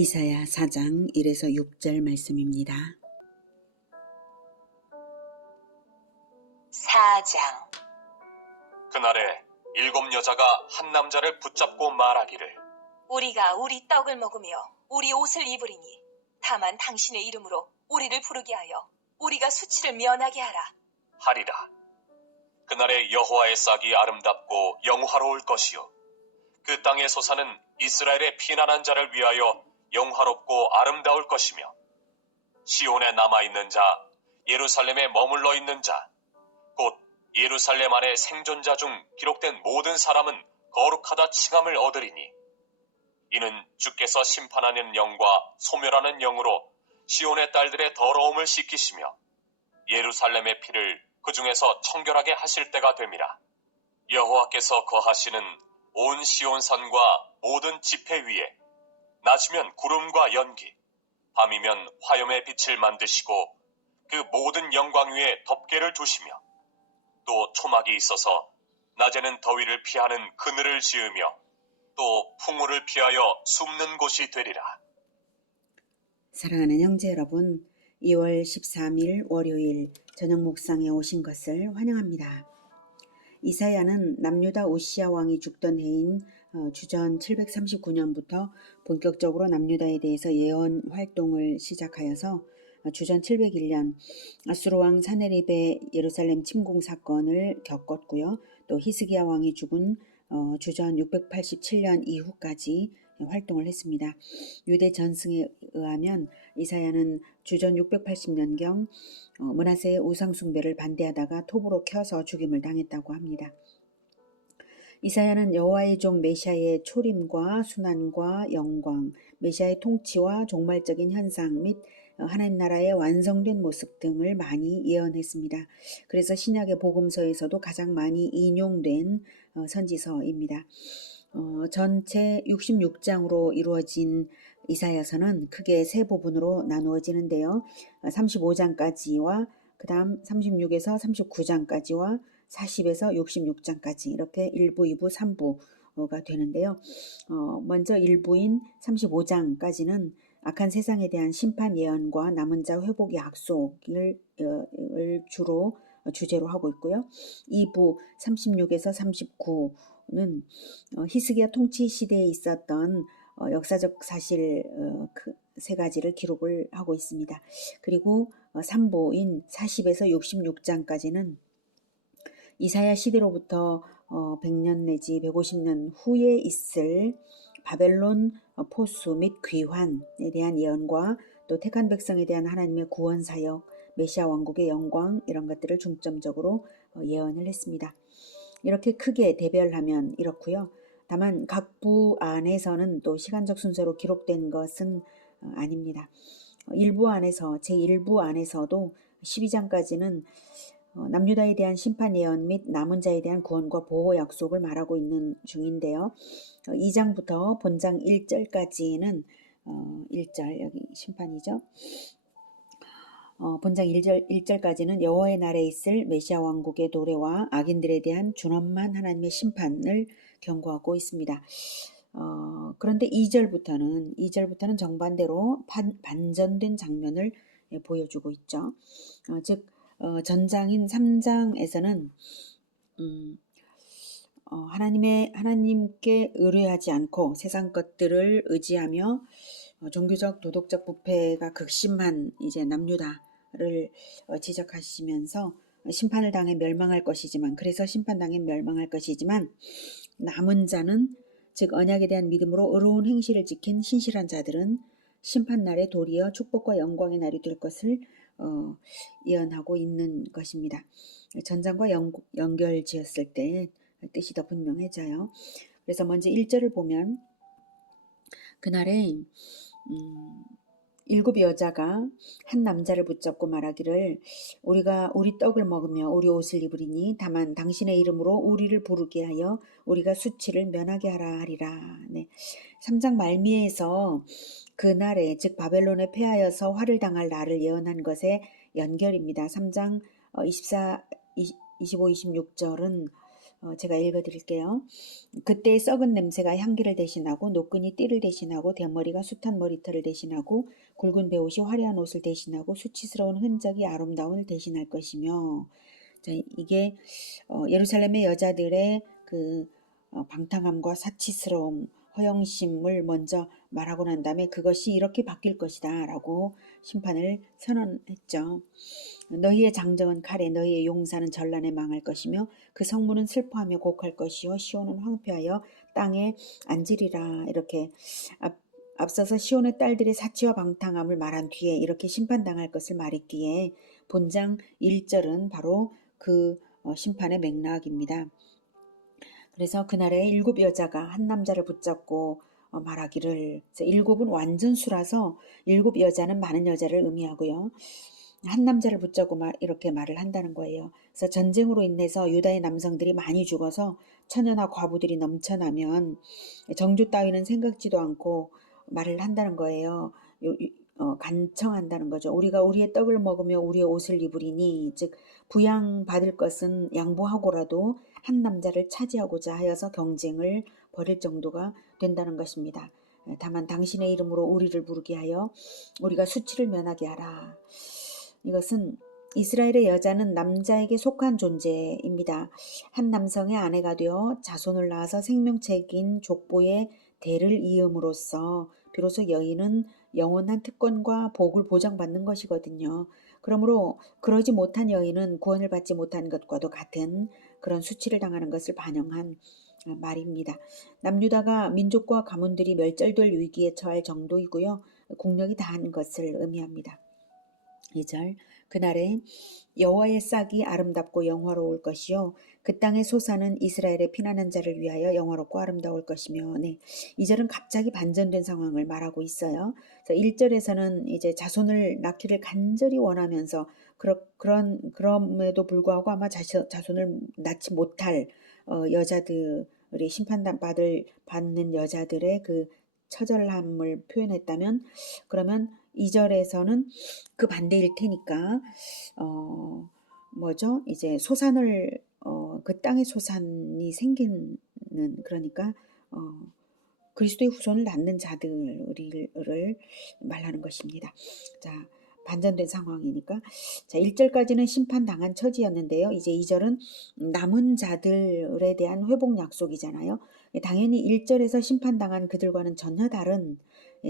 이사야 4장 1에서 6절 말씀입니다. 4장. 그날에 7 여자가 한 남자를 붙잡고 말하기를 우리가 우리 떡을 먹으며 우리 옷을 입으리니 다만 당신의 이름으로 우리를 부르게 하여 우리가 수치를 면하게 하라. 하리라. 그날에 여호와의 싹이 아름답고 영화로울 것이요 그 땅에 솟아는 이스라엘의 피난한 자를 위하여 영화롭고 아름다울 것이며 시온에 남아있는 자, 예루살렘에 머물러 있는 자, 곧 예루살렘 안에 생존자 중 기록된 모든 사람은 거룩하다 칭함을 얻으리니 이는 주께서 심판하는 영과 소멸하는 영으로 시온의 딸들의 더러움을 씻기시며 예루살렘의 피를 그 중에서 청결하게 하실 때가 됨이라. 여호와께서 거하시는 온 시온산과 모든 지폐 위에 낮이면 구름과 연기, 밤이면 화염의 빛을 만드시고 그 모든 영광 위에 덮개를 두시며 또 초막이 있어서 낮에는 더위를 피하는 그늘을 지으며 또 풍우를 피하여 숨는 곳이 되리라. 사랑하는 형제 여러분, 2월 13일 월요일 저녁 묵상에 오신 것을 환영합니다. 이사야는 남유다 우시야 왕이 죽던 해인 주전 739년부터 본격적으로 남유다에 대해서 예언 활동을 시작하여서 주전 701년 아수르 왕 사네립의 예루살렘 침공 사건을 겪었고요. 또 히스기야 왕이 죽은 주전 687년 이후까지 활동을 했습니다. 유대 전승에 의하면 이사야는 주전 680년경 므낫세의 우상 숭배를 반대하다가 톱으로 켜서 죽임을 당했다고 합니다. 이사야는 여호와의 종 메시아의 초림과 순환과 영광, 메시아의 통치와 종말적인 현상 및 하나님 나라의 완성된 모습 등을 많이 예언했습니다. 그래서 신약의 복음서에서도 가장 많이 인용된 선지서입니다. 전체 66장으로 이루어진 이사야서는 크게 세 부분으로 나누어지는데요. 35장까지와 그 다음 36에서 39장까지와 40에서 66장까지 이렇게 1부, 2부, 3부가 되는데요. 먼저 1부인 35장까지는 악한 세상에 대한 심판 예언과 남은 자 회복 약속을 주로 주제로 하고 있고요. 2부 36에서 39는 히스기야 통치 시대에 있었던 역사적 사실 세 가지를 기록을 하고 있습니다. 그리고 3부인 40에서 66장까지는 이사야 시대로부터 100년 내지 150년 후에 있을 바벨론 포수 및 귀환에 대한 예언과 또 택한 백성에 대한 하나님의 구원 사역, 메시아 왕국의 영광 이런 것들을 중점적으로 예언을 했습니다. 이렇게 크게 대별하면 이렇고요. 다만 각 부 안에서는 또 시간적 순서로 기록된 것은 아닙니다. 일부 안에서 제1부 안에서도 12장까지는 남유다에 대한 심판 예언 및 남은 자에 대한 구원과 보호 약속을 말하고 있는 중인데요. 2장부터 본장 1절까지는 1절 여기 심판이죠. 본장 1절까지는 여호와의 날에 있을 메시아 왕국의 도래와 악인들에 대한 준엄한 하나님의 심판을 경고하고 있습니다. 그런데 2절부터는 정반대로 반전된 장면을 보여주고 있죠. 즉 전장인 3장에서는 하나님께 의뢰하지 않고 세상 것들을 의지하며 종교적 도덕적 부패가 극심한 이제 남유다를 지적하시면서 심판을 당해 멸망할 것이지만 그래서 심판당해 멸망할 것이지만 남은 자는 즉 언약에 대한 믿음으로 의로운 행실을 지킨 신실한 자들은 심판날에 도리어 축복과 영광의 날이 될 것을 예언하고 있는 것입니다. 전장과 연결 지었을 때 뜻이 더 분명해져요. 그래서 먼저 1절을 보면 그날에 7 여자가 한 남자를 붙잡고 말하기를 우리가 우리 떡을 먹으며 우리 옷을 입으리니 다만 당신의 이름으로 우리를 부르게 하여 우리가 수치를 면하게 하라 하리라. 네. 3장 말미에서 그날에 즉 바벨론에 패하여서 화를 당할 날을 예언한 것의 연결입니다. 3장 24, 25, 26절은 제가 읽어드릴게요. 그때 썩은 냄새가 향기를 대신하고 노끈이 띠를 대신하고 대머리가 숱한 머리털을 대신하고 굵은 베옷이 화려한 옷을 대신하고 수치스러운 흔적이 아름다움을 대신할 것이며. 자, 이게 예루살렘의 여자들의 그 방탕함과 사치스러움, 허영심을 먼저 말하고 난 다음에 그것이 이렇게 바뀔 것이다 라고 심판을 선언했죠. 너희의 장정은 칼에, 너희의 용사는 전란에 망할 것이며 그 성문은 슬퍼하며 곡할 것이요 시온은 황폐하여 땅에 앉으리라. 이렇게 앞서서 시온의 딸들의 사치와 방탕함을 말한 뒤에 이렇게 심판당할 것을 말했기에 본장 1절은 바로 그 심판의 맥락입니다. 그래서 그날에 7 여자가 한 남자를 붙잡고 말하기를, 7은 완전 수라서 7 여자는 많은 여자를 의미하고요. 한 남자를 붙잡고 이렇게 말을 한다는 거예요. 그래서 전쟁으로 인해서 유다의 남성들이 많이 죽어서 처녀나 과부들이 넘쳐나면 정조 따위는 생각지도 않고 말을 한다는 거예요. 간청한다는 거죠. 우리가 우리의 떡을 먹으며 우리의 옷을 입으리니, 즉 부양받을 것은 양보하고라도 한 남자를 차지하고자 하여서 경쟁을 벌일 정도가 된다는 것입니다. 다만 당신의 이름으로 우리를 부르게 하여 우리가 수치를 면하게 하라. 이것은 이스라엘의 여자는 남자에게 속한 존재입니다. 한 남성의 아내가 되어 자손을 낳아서 생명책인 족보의 대를 이음으로써 비로소 여인은 영원한 특권과 복을 보장받는 것이거든요. 그러므로 그러지 못한 여인은 구원을 받지 못한 것과도 같은 그런 수치를 당하는 것을 반영한 말입니다. 남유다가 민족과 가문들이 멸절될 위기에 처할 정도이고요. 국력이 다한 것을 의미합니다. 2절 그날에 여호와의 싹이 아름답고 영화로울 것이요 그 땅의 소사는 이스라엘의 피난한 자를 위하여 영화롭고 아름다울 것이며. 2절은 갑자기 반전된 상황을 말하고 있어요. 그래서 1절에서는 이제 자손을 낳기를 간절히 원하면서 그럼에도 불구하고 아마 자손을 낳지 못할 여자들이 받는 여자들의 그 처절함을 표현했다면, 그러면 2절에서는 그 반대일 테니까 이제 소산을 그 땅에 소산이 생기는, 그러니까 그리스도의 후손을 낳는 자들을 말하는 것입니다. 자, 반전된 상황이니까. 자, 1절까지는 심판당한 처지였는데요. 이제 2절은 남은 자들에 대한 회복 약속이잖아요. 당연히 1절에서 심판당한 그들과는 전혀 다른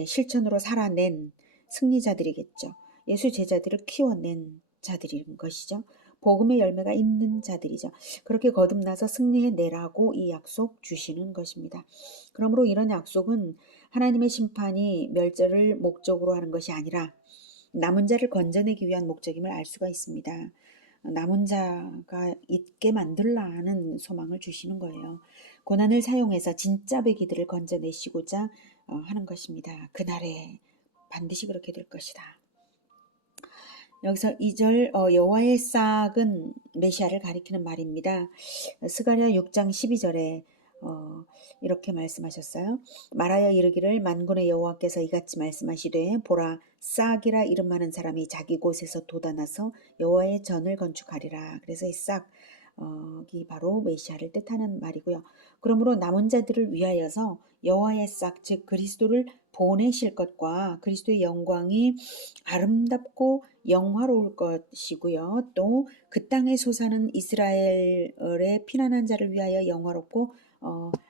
실천으로 살아낸 승리자들이겠죠. 예수 제자들을 키워낸 자들인 것이죠. 복음의 열매가 있는 자들이죠. 그렇게 거듭나서 승리해내라고 이 약속 주시는 것입니다. 그러므로 이런 약속은 하나님의 심판이 멸절을 목적으로 하는 것이 아니라 남은 자를 건져내기 위한 목적임을 알 수가 있습니다. 남은 자가 있게 만들라 하는 소망을 주시는 거예요. 고난을 사용해서 진짜 배기들을 건져내시고자 하는 것입니다. 그날에 반드시 그렇게 될 것이다. 여기서 2절 여호와의 싹은 메시아를 가리키는 말입니다. 스가랴 6장 12절에 이렇게 말씀하셨어요. 말하여 이르기를 만군의 여호와께서 이같이 말씀하시되 보라 싹이라 이름하는 사람이 자기 곳에서 돋아나서 여호와의 전을 건축하리라. 그래서 이 싹이 바로 메시아를 뜻하는 말이고요. 그러므로 남은 자들을 위하여서 여호와의 싹, 즉 그리스도를 보내실 것과 그리스도의 영광이 아름답고 영화로울 것이고요. 또 그 땅에 솟아는 이스라엘의 피난한 자를 위하여 영화롭고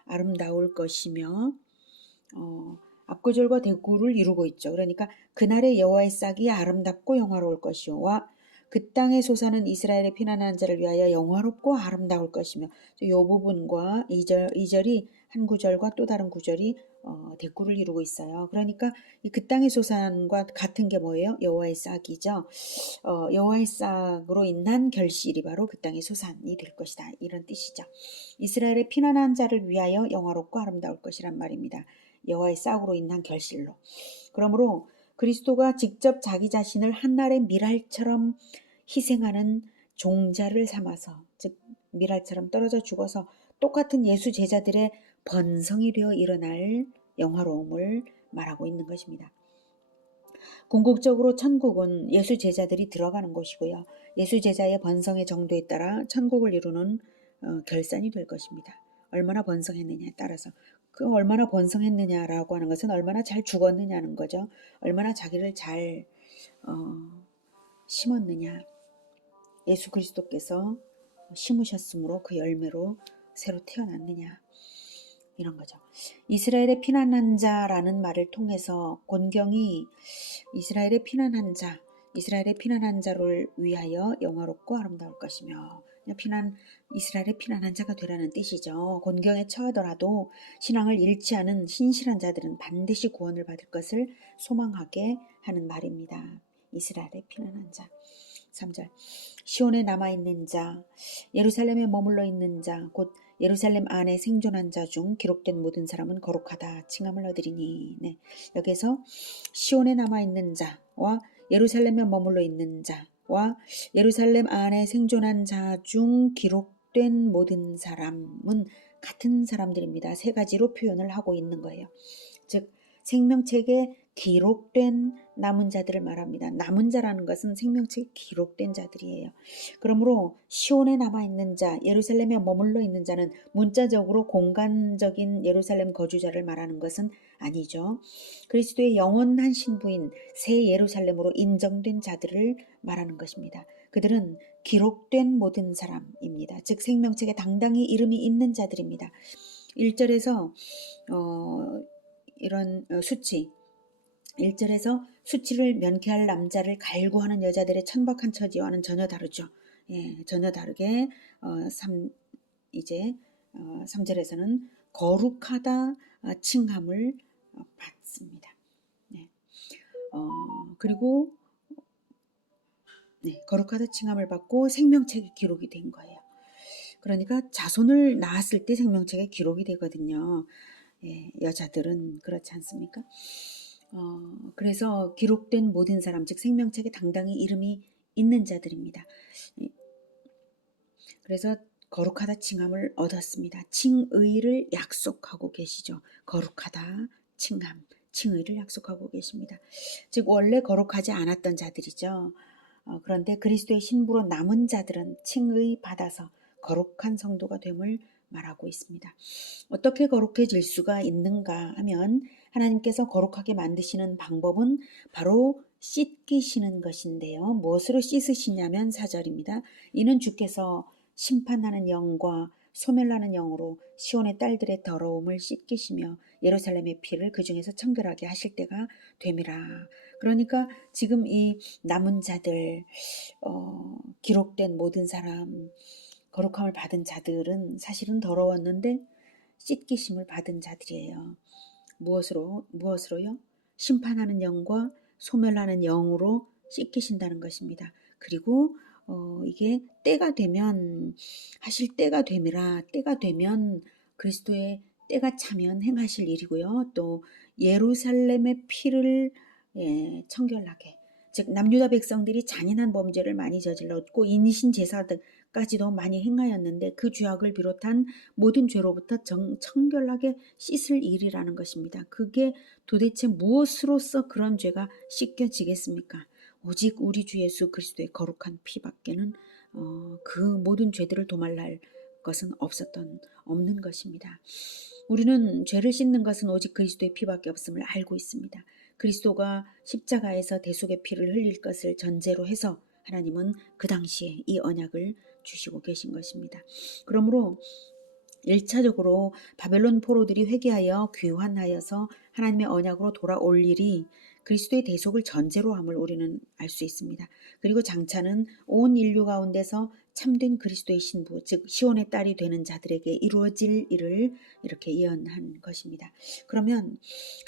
아름다울 것이며, 앞구절과 대구를 이루고 있죠. 그러니까 그날의 여호와의 싹이 아름답고 영화로울 것이요와 그 땅에 솟아는 이스라엘의 피난한 자를 위하여 영화롭고 아름다울 것이며. 이 부분과 2절이 한 구절과 또 다른 구절이 대구를 이루고 있어요. 그러니까 그 땅의 솟아난과 같은 게 뭐예요? 여호와의 싹이죠. 여호와의 싹으로 인한 결실이 바로 그 땅의 솟아난이 될 것이다. 이런 뜻이죠. 이스라엘의 피난한 자를 위하여 영화롭고 아름다울 것이란 말입니다. 여호와의 싹으로 인한 결실로. 그러므로 그리스도가 직접 자기 자신을 한날의 미랄처럼 희생하는 종자를 삼아서, 즉 미랄처럼 떨어져 죽어서 똑같은 예수 제자들의 번성이 되어 일어날 영화로움을 말하고 있는 것입니다. 궁극적으로 천국은 예수 제자들이 들어가는 곳이고요. 예수 제자의 번성의 정도에 따라 천국을 이루는 결산이 될 것입니다. 얼마나 번성했느냐에 따라서. 그 얼마나 번성했느냐라고 하는 것은 얼마나 잘 죽었느냐는 거죠. 얼마나 자기를 잘 심었느냐. 예수 그리스도께서 심으셨으므로 그 열매로 새로 태어났느냐. 이런 거죠. 이스라엘의 피난한 자라는 말을 통해서 곤경이 이스라엘의 피난한 자를 위하여 영화롭고 아름다울 것이며 이스라엘의 피난한 자가 되라는 뜻이죠. 곤경에 처하더라도 신앙을 잃지 않은 신실한 자들은 반드시 구원을 받을 것을 소망하게 하는 말입니다. 이스라엘의 피난한 자. 3절 시온에 남아있는 자, 예루살렘에 머물러 있는 자, 곧 예루살렘 안에 생존한 자 중 기록된 모든 사람은 거룩하다 칭함을 얻으리니. 네, 여기서 시온에 남아있는 자와 예루살렘에 머물러 있는 자와 예루살렘 안에 생존한 자 중 기록된 모든 사람은 같은 사람들입니다. 세 가지로 표현을 하고 있는 거예요. 즉 생명책에 기록된 남은 자들을 말합니다. 남은 자라는 것은 생명책에 기록된 자들이에요. 그러므로 시온에 남아있는 자, 예루살렘에 머물러 있는 자는 문자적으로 공간적인 예루살렘 거주자를 말하는 것은 아니죠. 그리스도의 영원한 신부인 새 예루살렘으로 인정된 자들을 말하는 것입니다. 그들은 기록된 모든 사람입니다. 즉 생명책에 당당히 이름이 있는 자들입니다. 1절에서 이런 수치 1절에서 수치를 면케할 남자를 갈구하는 여자들의 천박한 처지와는 전혀 다르죠. 전혀 다르게 3절에서는 거룩하다 칭함을 받습니다. 그리고 거룩하다 칭함을 받고 생명책에 기록이 된 거예요. 그러니까 자손을 낳았을 때 생명책에 기록이 되거든요. 여자들은 그렇지 않습니까? 그래서 기록된 모든 사람, 즉 생명책에 당당히 이름이 있는 자들입니다. 그래서 거룩하다 칭함을 얻었습니다. 칭의를 약속하고 계시죠. 거룩하다 칭함, 칭의를 약속하고 계십니다. 즉 원래 거룩하지 않았던 자들이죠. 그런데 그리스도의 신부로 남은 자들은 칭의 받아서 거룩한 성도가 됨을 말하고 있습니다. 어떻게 거룩해질 수가 있는가 하면 하나님께서 거룩하게 만드시는 방법은 바로 씻기시는 것인데요. 무엇으로 씻으시냐면 4절입니다. 이는 주께서 심판하는 영과 소멸하는 영으로 시온의 딸들의 더러움을 씻기시며 예루살렘의 피를 그 중에서 청결하게 하실 때가 됨이라. 그러니까 지금 이 남은 자들, 기록된 모든 사람, 거룩함을 받은 자들은 사실은 더러웠는데 씻기심을 받은 자들이에요. 무엇으로요? 심판하는 영과 소멸하는 영으로 씻기신다는 것입니다. 그리고 이게 때가 되면 하실 때가 됨이라. 때가 되면 그리스도의 때가 차면 행하실 일이고요. 또 예루살렘의 피를 청결하게, 즉 남유다 백성들이 잔인한 범죄를 많이 저질렀고 인신 제사까지도 많이 행하였는데 그 죄악을 비롯한 모든 죄로부터 청결하게 씻을 일이라는 것입니다. 그게 도대체 무엇으로서 그런 죄가 씻겨지겠습니까? 오직 우리 주 예수 그리스도의 거룩한 피밖에는 그 모든 죄들을 도말할 것은 없는 것입니다. 우리는 죄를 씻는 것은 오직 그리스도의 피밖에 없음을 알고 있습니다. 그리스도가 십자가에서 대속의 피를 흘릴 것을 전제로 해서 하나님은 그 당시에 이 언약을 주시고 계신 것입니다. 그러므로 1차적으로 바벨론 포로들이 회개하여 귀환하여서 하나님의 언약으로 돌아올 일이 그리스도의 대속을 전제로 함을 우리는 알 수 있습니다. 그리고 장차는 온 인류 가운데서 참된 그리스도의 신부, 즉 시온의 딸이 되는 자들에게 이루어질 일을 이렇게 예언한 것입니다. 그러면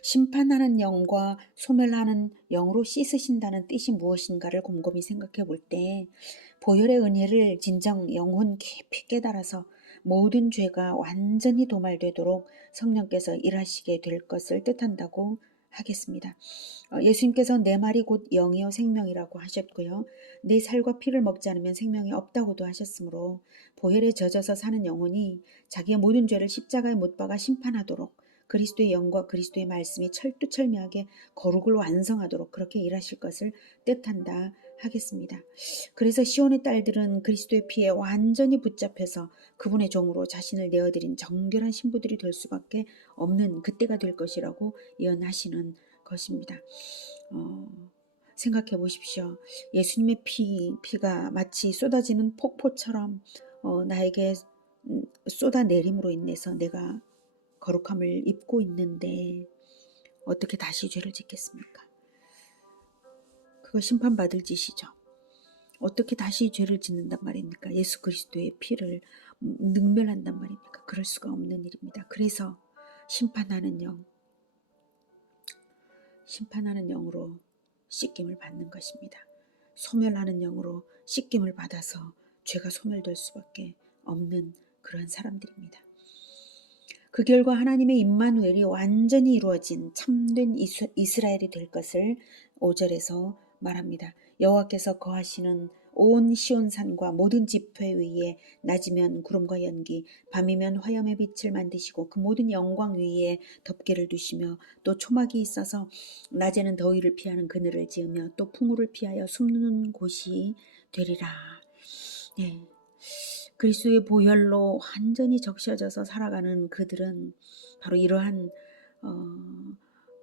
심판하는 영과 소멸하는 영으로 씻으신다는 뜻이 무엇인가를 곰곰이 생각해 볼 때 보혈의 은혜를 진정 영혼 깊이 깨달아서 모든 죄가 완전히 도말되도록 성령께서 일하시게 될 것을 뜻한다고 하겠습니다. 예수님께서 내 말이 곧 영이요 생명이라고 하셨고요. 내 살과 피를 먹지 않으면 생명이 없다고도 하셨으므로 보혈에 젖어서 사는 영혼이 자기의 모든 죄를 십자가에 못 박아 심판하도록 그리스도의 영과 그리스도의 말씀이 철두철미하게 거룩을 완성하도록 그렇게 일하실 것을 뜻한다 하겠습니다. 그래서 시온의 딸들은 그리스도의 피에 완전히 붙잡혀서 그분의 종으로 자신을 내어드린 정결한 신부들이 될 수밖에 없는 그때가 될 것이라고 예언하시는 것입니다. 생각해 보십시오. 예수님의 피가 마치 쏟아지는 폭포처럼 나에게 쏟아내림으로 인해서 내가 거룩함을 입고 있는데 어떻게 다시 죄를 짓겠습니까? 그거 심판받을 짓이죠. 어떻게 다시 죄를 짓는단 말입니까? 예수 그리스도의 피를 능멸한단 말입니까? 그럴 수가 없는 일입니다. 그래서 심판하는 영으로 씻김을 받는 것입니다. 소멸하는 영으로 씻김을 받아서 죄가 소멸될 수밖에 없는 그러한 사람들입니다. 그 결과 하나님의 임마누엘이 완전히 이루어진 참된 이스라엘이 될 것을 5절에서 말합니다. 여호와께서 거하시는 온 시온산과 모든 지표 위에 낮이면 구름과 연기, 밤이면 화염의 빛을 만드시고 그 모든 영광 위에 덮개를 두시며 또 초막이 있어서 낮에는 더위를 피하는 그늘을 지으며 또 풍우를 피하여 숨는 곳이 되리라. 네. 그리스도의 보혈로 완전히 적셔져서 살아가는 그들은 바로 이러한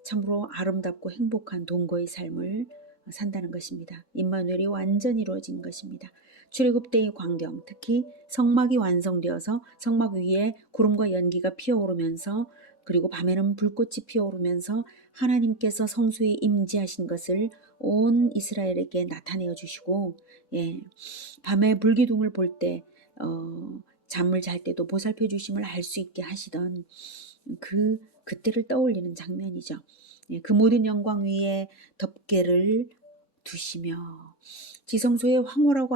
참으로 아름답고 행복한 동거의 삶을 산다는 것입니다. 임마누엘이 완전히 이루어진 것입니다. 출애굽 때의 광경, 특히 성막이 완성되어서 성막 위에 구름과 연기가 피어오르면서 그리고 밤에는 불꽃이 피어오르면서 하나님께서 성소에 임재하신 것을 온 이스라엘에게 나타내어 주시고, 밤에 불기둥을 볼 때 잠을 잘 때도 보살펴 주심을 알 수 있게 하시던 그때를 떠올리는 장면이죠. 그 모든 영광 위에 덮개를 두시며 지성소의 황홀하고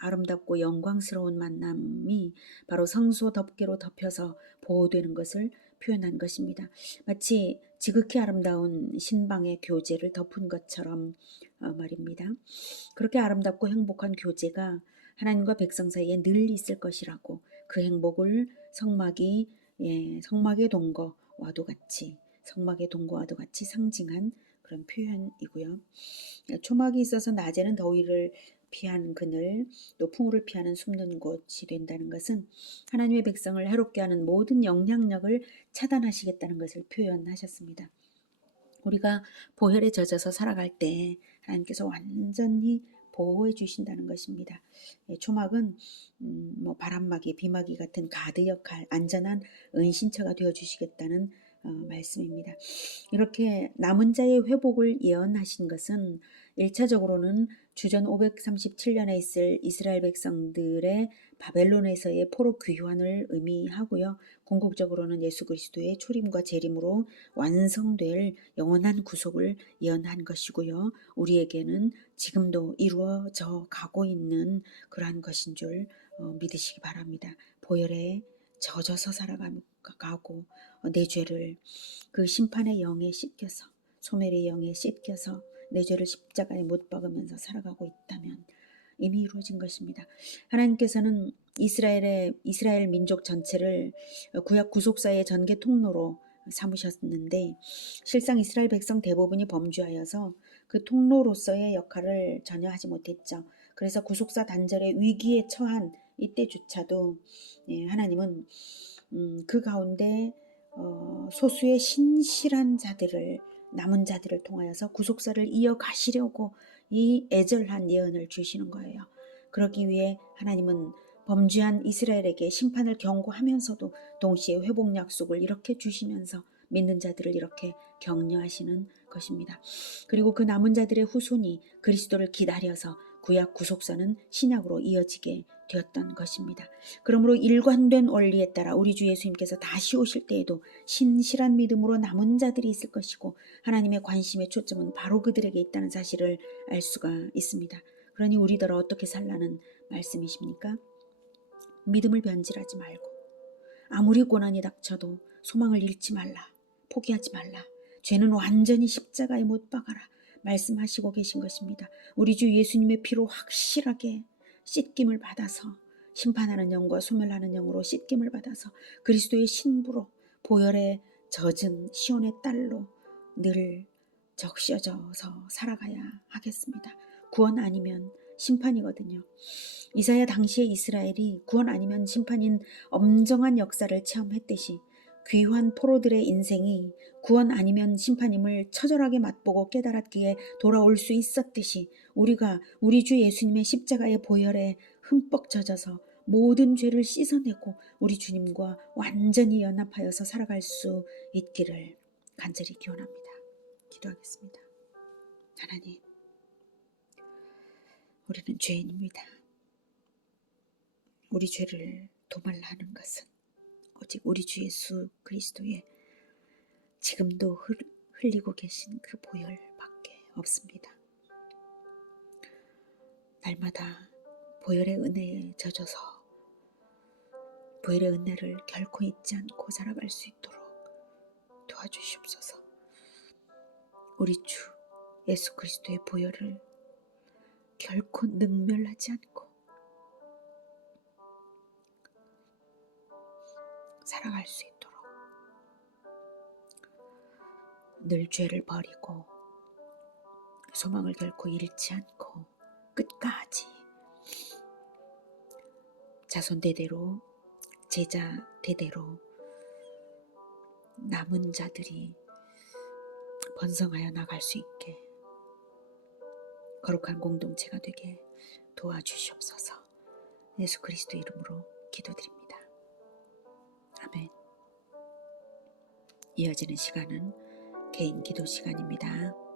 아름답고 영광스러운 만남이 바로 성소 덮개로 덮여서 보호되는 것을 표현한 것입니다. 마치 지극히 아름다운 신방의 교제를 덮은 것처럼 말입니다. 그렇게 아름답고 행복한 교제가 하나님과 백성 사이에 늘 있을 것이라고, 그 행복을 성막의 동거와도 같이 상징한 그런 표현이고요. 초막이 있어서 낮에는 더위를 피하는 그늘, 또 풍우를 피하는 숨는 곳이 된다는 것은 하나님의 백성을 해롭게 하는 모든 영향력을 차단하시겠다는 것을 표현하셨습니다. 우리가 보혈에 젖어서 살아갈 때 하나님께서 완전히 보호해 주신다는 것입니다. 초막은 바람막이, 비막이 같은 가드 역할, 안전한 은신처가 되어 주시겠다는 말씀입니다. 이렇게 남은 자의 회복을 예언하신 것은 1차적으로는 주전 537년에 있을 이스라엘 백성들의 바벨론에서의 포로 귀환을 의미하고요. 궁극적으로는 예수 그리스도의 초림과 재림으로 완성될 영원한 구속을 예언한 것이고요. 우리에게는 지금도 이루어져 가고 있는 그러한 것인 줄 믿으시기 바랍니다. 보혈에 젖어서 살아가고 내 죄를 그 심판의 영에 씻겨서, 소멸의 영에 씻겨서 내 죄를 십자가에 못 박으면서 살아가고 있다면 이미 이루어진 것입니다. 하나님께서는 이스라엘 민족 전체를 구약 구속사의 전개 통로로 삼으셨는데, 실상 이스라엘 백성 대부분이 범죄하여서 그 통로로서의 역할을 전혀 하지 못했죠. 그래서 구속사 단절의 위기에 처한 이때조차도 하나님은 그 가운데 소수의 신실한 자들을, 남은 자들을 통하여서 구속사를 이어가시려고 이 애절한 예언을 주시는 거예요. 그러기 위해 하나님은 범죄한 이스라엘에게 심판을 경고하면서도 동시에 회복 약속을 이렇게 주시면서 믿는 자들을 이렇게 격려하시는 것입니다. 그리고 그 남은 자들의 후손이 그리스도를 기다려서 구약 구속사는 신약으로 이어지게 되었던 것입니다. 그러므로 일관된 원리에 따라 우리 주 예수님께서 다시 오실 때에도 신실한 믿음으로 남은 자들이 있을 것이고, 하나님의 관심의 초점은 바로 그들에게 있다는 사실을 알 수가 있습니다. 그러니 우리더러 어떻게 살라는 말씀이십니까? 믿음을 변질하지 말고, 아무리 고난이 닥쳐도 소망을 잃지 말라, 포기하지 말라, 죄는 완전히 십자가에 못 박아라 말씀하시고 계신 것입니다. 우리 주 예수님의 피로 확실하게 씻김을 받아서, 심판하는 영과 소멸하는 영으로 씻김을 받아서 그리스도의 신부로 보혈에 젖은 시온의 딸로 늘 적셔져서 살아가야 하겠습니다. 구원 아니면 심판이거든요. 이사야 당시의 이스라엘이 구원 아니면 심판인 엄정한 역사를 체험했듯이 귀환 포로들의 인생이 구원 아니면 심판임을 처절하게 맛보고 깨달았기에 돌아올 수 있었듯이 우리가 우리 주 예수님의 십자가의 보혈에 흠뻑 젖어서 모든 죄를 씻어내고 우리 주님과 완전히 연합하여서 살아갈 수 있기를 간절히 기원합니다. 기도하겠습니다. 하나님, 우리는 죄인입니다. 우리 죄를 도말라 하는 것은 오직 우리 주 예수 그리스도의 지금도 흘리고 계신 그 보혈밖에 없습니다. 날마다 보혈의 은혜에 젖어서 보혈의 은혜를 결코 잊지 않고 살아갈 수 있도록 도와주시옵소서. 우리 주 예수 그리스도의 보혈을 결코 능멸하지 않고 살아갈 수 있도록 늘 죄를 버리고 소망을 결코 잃지 않고 끝까지 자손 대대로 제자 대대로 남은 자들이 번성하여 나갈 수 있게 거룩한 공동체가 되게 도와주시옵소서. 예수 그리스도 이름으로 기도드립니다. 아멘. 이어지는 시간은 개인 기도 시간입니다.